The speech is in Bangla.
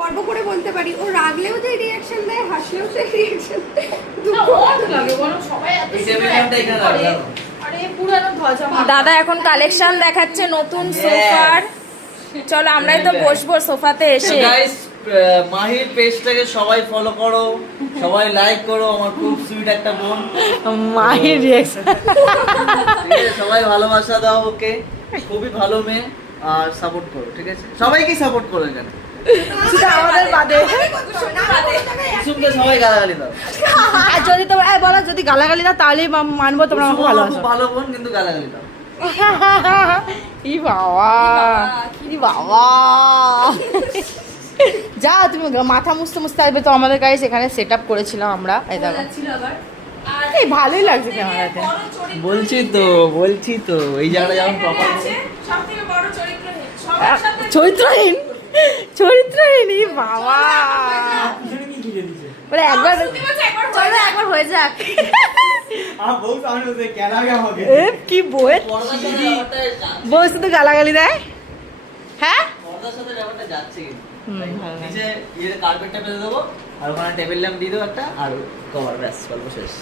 পর্ব করে বলতে পারি, ও রাগলেও যে রিঅ্যাকশন দেয়, হাসলেও যে রিঅ্যাকশন দেয়। দাদা এখন কালেকশন দেখাচ্ছে নতুন সোফার। চলো আমরাই তো বসবো সোফাতে এসে। মাহির পেজটাকে সবাই ফলো করো, সবাই লাইক করো। আমার খুব সুইট একটা বোন মাহির রিঅ্যাকশন, ঠিক আছে? সবাই ভালোবাসা দাও ওকে, খুবই ভালো মেয়ে। আর সাপোর্ট করো, ঠিক আছে? সবাইকে সাপোর্ট করো এখানে, আমাদের বাদে। শুনতে সবাই গালাগালি দাও। আর যদি তোমরা বলো যদি গালাগালি দাও তাহলেই মানবো তোমরা আমাকে ভালোবাসো। খুব ভালো বোন, কিন্তু গালাগালি দাও। ই বাবা, ই বাবা, যা তুমি মাথা মুছতে মুছতে আসবে। তো আমাদের গাড়ি এখানে সেট আপ করেছিলাম আমরা, এই দেখো এই ভালোই লাগছে ক্যামেরাতে। বলছি তো এই জায়গাটা যেমন প্রপার চরিত্রহীন, চরিত্রহীন, ই বাবা। বলে একবার চলো একবার হয়ে যাক। এ কি বউয়ের বউ শুধু গালাগালি দেয়। হ্যাঁ পর্দার সাথে ব্যাপারটা যাচ্ছে কিন্তু। নিচে কার্পেটটা পেতে দেবো, আর ওখানে টেবিল ল্যাম্প দিয়ে দেবো একটা, আর কভার, ব্যাস গল্প শেষ।